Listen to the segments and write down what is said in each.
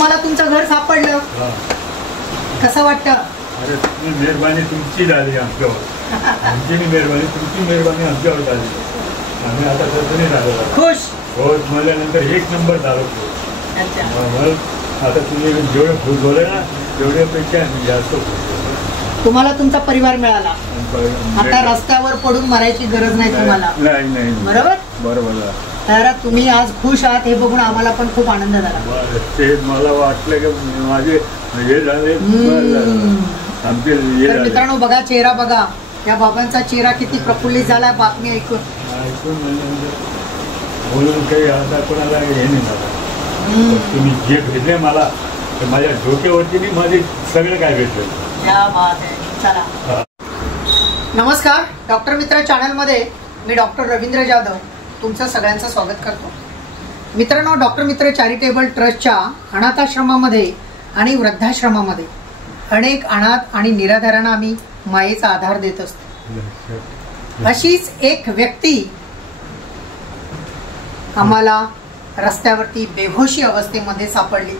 तुम्हाला तुमचं घर सापडलं, कसं वाटतं? अरे मेहरबानी तुमची झाली आमच्यावर, आमची मेहरबानी, तुमची मेहरबानी आमच्यावर झाली. आम्ही आता तसं झालो, खुश हो. म्हणल्यानंतर एक नंबर झालो. आता तुम्ही जेवढे खुश बोले ना तेवढ्यापेक्षा आम्ही जास्त खुश. तुम्हाला तुमचा परिवार मिळाला, आता रस्त्यावर पडून मरायची गरज नाही तुम्हाला. नाही. बरोबर बरोबर. तर तुम्ही आज खुश आहात हे बघून आम्हाला पण खूप आनंद झाला. ते मला वाटलं की माझे हे झाले आमचे. मित्रांनो बघा, चेहरा बघा, या बाबांचा चेहरा किती प्रफुल्लित झाला बातमी ऐकून. म्हणून काही आता कोणाला हे नाही झालं. तुम्ही जे भेटले मला माझ्या डोक्यावरती नाही, माझे सगळं काय भेटलं. क्या बात आहे. चला, नमस्कार. डॉक्टर मित्र चॅनलमध्ये मी डॉक्टर रवींद्र जाधव तुमचं सगळ्यांचं स्वागत करतो. मित्रांनो, डॉक्टर मित्र चॅरिटेबल ट्रस्टच्या अनाथाश्रमामध्ये आणि वृद्धाश्रमामध्ये अनेक अनाथ आणि निराधारांना आम्ही मायेचा आधार देत असतो. अशीच एक व्यक्ती आम्हाला रस्त्यावरती बेहोशी अवस्थेमध्ये सापडली.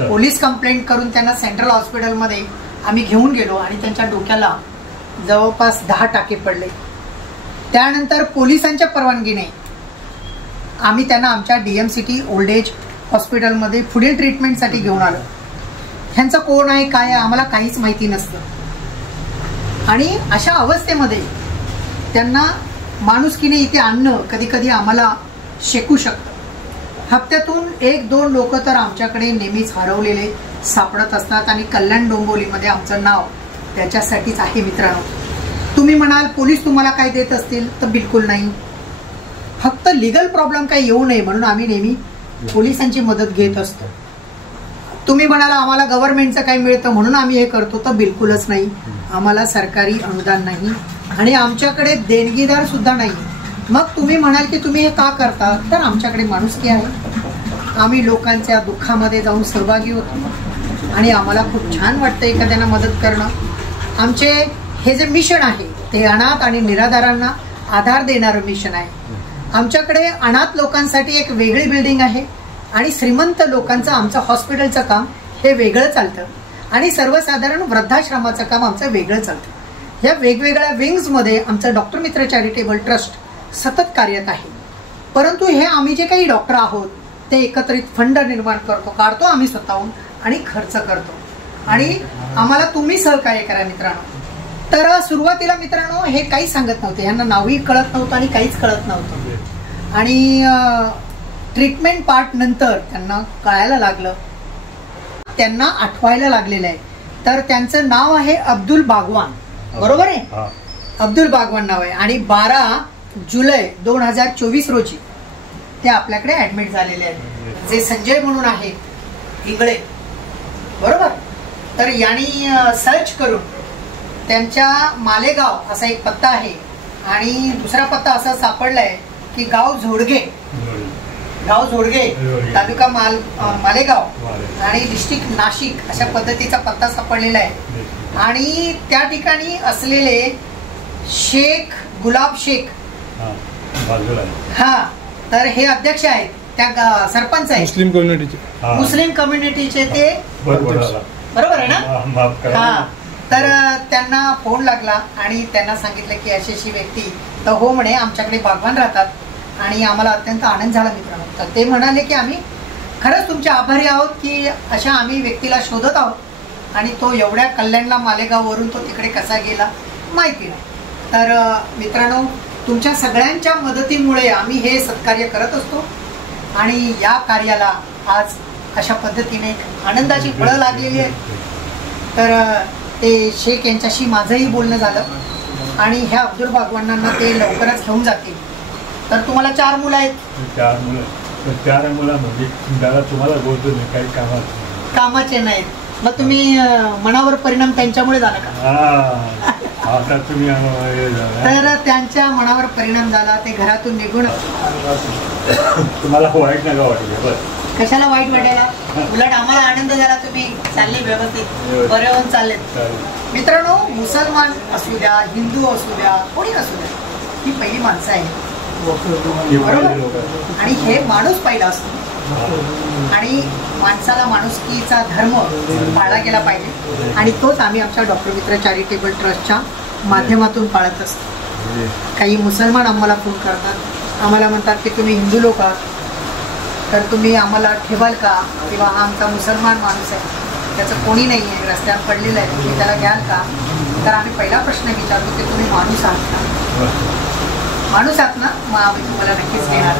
पोलीस कंप्लेंट करून त्यांना सेंट्रल हॉस्पिटलमध्ये आम्ही घेऊन गेलो आणि त्यांच्या डोक्याला जवळपास 10 टाके पडले. त्यानंतर पोलिसांच्या परवानगीने आम्ही त्यांना आमच्या DMCT ओल्ड एज हॉस्पिटलमध्ये पुढील ट्रीटमेंटसाठी घेऊन आलो. ह्यांचं कोण आहे काय आहे आम्हाला काहीच माहिती नसतं. आणि अशा अवस्थेमध्ये त्यांना माणुसकीने इथे आणणं कधी कधी आम्हाला शेकू शकतं. हप्त्यातून 1-2 लोक तर आमच्याकडे नेहमीच हरवलेले सापडत असतात आणि कल्याण डोंबिवलीमध्ये आमचं नाव त्याच्यासाठीच आहे. मित्रांनो, तुम्ही म्हणाल पोलीस तुम्हाला काय देत असतील, तर बिलकुल नाही. फक्त लिगल प्रॉब्लेम काही येऊ नये म्हणून आम्ही नेहमी पोलिसांची मदत घेत असतो. तुम्ही म्हणाला आम्हाला गव्हर्नमेंटचं काय मिळतं म्हणून आम्ही हे करतो, तर बिलकुलच नाही. आम्हाला सरकारी अनुदान नाही आणि आमच्याकडे देणगीदार सुद्धा नाही. मग तुम्ही म्हणाल की तुम्ही हे का करता, तर आमच्याकडे माणुसकी आहे. आम्ही लोकांच्या दुःखामध्ये जाऊन सहभागी होतो आणि आम्हाला खूप छान वाटतं एखाद्याला मदत करणं. आमचे हे जे मिशन आहे ते अनाथ आणि निराधारांना आधार देणारं मिशन आहे. आमच्याकडे अनाथ लोकांसाठी एक वेगळी बिल्डिंग आहे आणि श्रीमंत लोकांचं आमचं हॉस्पिटलचं काम हे वेगळं चालतं आणि सर्वसाधारण वृद्धाश्रमाचं काम आमचं वेगळं चालतं. या वेगवेगळ्या विंग्समध्ये आमचं डॉक्टर मित्र चॅरिटेबल ट्रस्ट सतत कार्यरत आहे. परंतु हे आम्ही जे काही डॉक्टर आहोत ते एकत्रित फंड निर्माण करतो, काढतो आम्ही स्वतःहून आणि खर्च करतो आणि आम्हाला तुम्ही सहकार्य करा. मित्रांनो, तर सुरुवातीला मित्रांनो हे काही सांगत नव्हते, यांना नावही कळत नव्हतं आणि काहीच कळत नव्हतं. आणि ट्रीटमेंट पार्ट नंतर त्यांना कळायला लागलं, त्यांना आठवायला लागलेलं आहे. तर त्यांचं नाव आहे अब्दुल बागवान. बरोबर आहे, अब्दुल बागवान नाव आहे. आणि 12 जुलै 2024 रोजी ते आपल्याकडे ऍडमिट झालेले आहेत. जे संजय म्हणून आहेत इंगळे, बरोबर. तर यांनी सर्च करून त्यांच्या मालेगाव असा एक पत्ता आहे आणि दुसरा पत्ता असा सापडलाय की गाव झोडगे, तालुका मालेगाव आणि डिस्ट्रिक्ट नाशिक अशा पद्धतीचा पत्ता सापडलेला आहे. आणि त्या ठिकाणी असलेले शेख गुलाब शेख, हा, तर हे अध्यक्ष आहेत, त्या सरपंच आहेत मुस्लिम कम्युनिटीचे ते, बरोबर आहे ना. हा, तर त्यांना फोन लागला आणि त्यांना सांगितलं की अशी व्यक्ती, तर हो म्हणे आमच्याकडे बागवान राहतात आणि आम्हाला अत्यंत आनंद झाला. मित्रांनो, तर ते म्हणाले की आम्ही खरंच तुमचे आभारी आहोत की अशा आम्ही व्यक्तीला शोधत आहोत आणि तो एवढ्या कल्याणला मालेगाववरून तो तिकडे कसा गेला माहिती नाही. तर मित्रांनो, तुमच्या सगळ्यांच्या मदतीमुळे आम्ही हे सत्कार्य करत असतो आणि या कार्याला आज अशा पद्धतीने आनंदाची फळं लागलेली आहेत. तर ते शेख यांच्याशी माझंही बोलणं झालं आणि ह्या अब्दुल बागवानांना ते लवकरच घेऊन जातील. तर तुम्हाला 4 मुलं आहेत. 4 मुलांमध्ये तुम्हाला बोलतो नाही, काही कामाचे नाहीत. मग तुम्ही मनावर परिणाम त्यांच्यामुळे झाला का? आता तुम्ही तर त्यांच्या मनावर परिणाम झाला, ते घरातून निघून. तुम्हाला वाईट नका वाटलं. कशाला वाईट वाटायला, उलट आम्हाला आनंद झाला. तुम्ही चालले व्यवस्थित, बरे होऊन चालले. मित्रांनो, मुसलमान असू द्या, हिंदू असू द्या, कोणी असू द्या, ही पहिली माणसं आहे, बरोबर. आणि हे माणूस पहिला असतो. आणि माणसाला माणुसकीचा धर्म पाळला गेला पाहिजे आणि तोच आम्ही आमच्या डॉक्टर मित्र चॅरिटेबल ट्रस्टच्या माध्यमातून पाळत असतो. काही मुसलमान आम्हाला फोन करतात, आम्हाला म्हणतात की तुम्ही हिंदू लोक आहात तर तुम्ही आम्हाला ठेवाल का, किंवा हा आमचा मुसलमान माणूस आहे त्याचं कोणी नाही आहे, रस्त्यावर पडलेलं आहे, तुम्ही त्याला घ्याल का. तर आम्ही पहिला प्रश्न विचारतो की तुम्ही माणूस आहात का, माणूस आहात ना, मग आम्ही तुम्हाला नक्कीच घेणार.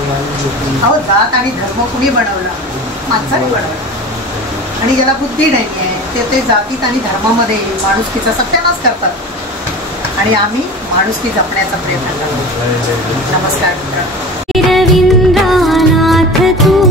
अहो जात आणि धर्म कुणी बनवला, माणसाने बनवला, आणि ज्याला बुद्धी नाही आहे ते जातीत आणि धर्मामध्ये माणुसकीचा सत्यानाश करतात आणि आम्ही माणुसकी जपण्याचा प्रयत्न करतो. नमस्कार मित्रांनो. रवींद्रनाथ तू